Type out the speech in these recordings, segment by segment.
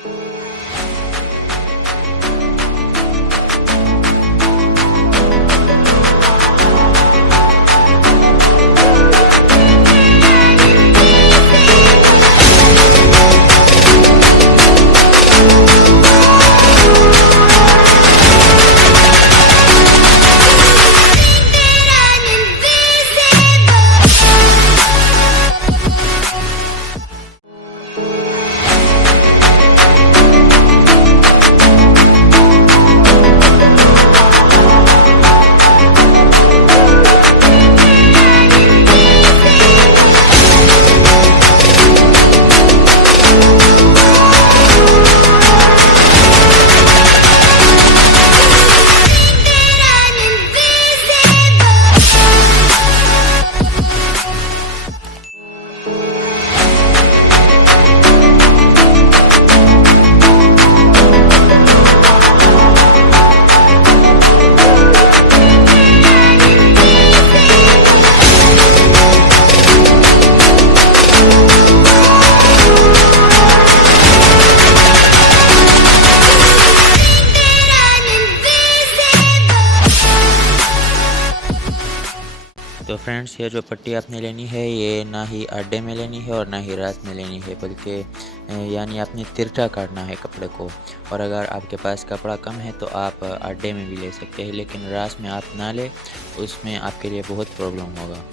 तो फ्रेंड्स, ये जो पट्टी आपने लेनी है ये ना ही आडे में लेनी है और ना ही रात में लेनी है, बल्कि यानी आपने तिरछा काटना है कपड़े को। और अगर आपके पास कपड़ा कम है तो आप आडे में भी ले सकते हैं, लेकिन रात में आप ना ले, उसमें आपके लिए बहुत प्रॉब्लम होगा।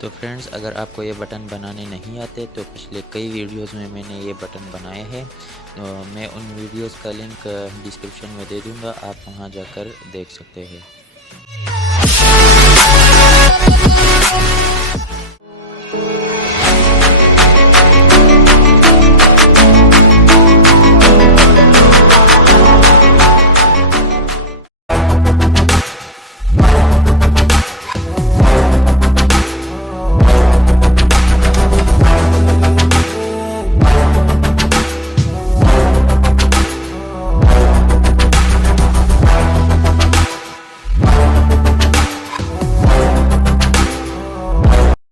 तो फ्रेंड्स, अगर आपको ये बटन बनाने नहीं आते तो पिछले कई वीडियोस में मैंने ये बटन बनाए हैं। मैं उन वीडियोस का लिंक डिस्क्रिप्शन में दे दूँगा, आप वहाँ जाकर देख सकते हैं।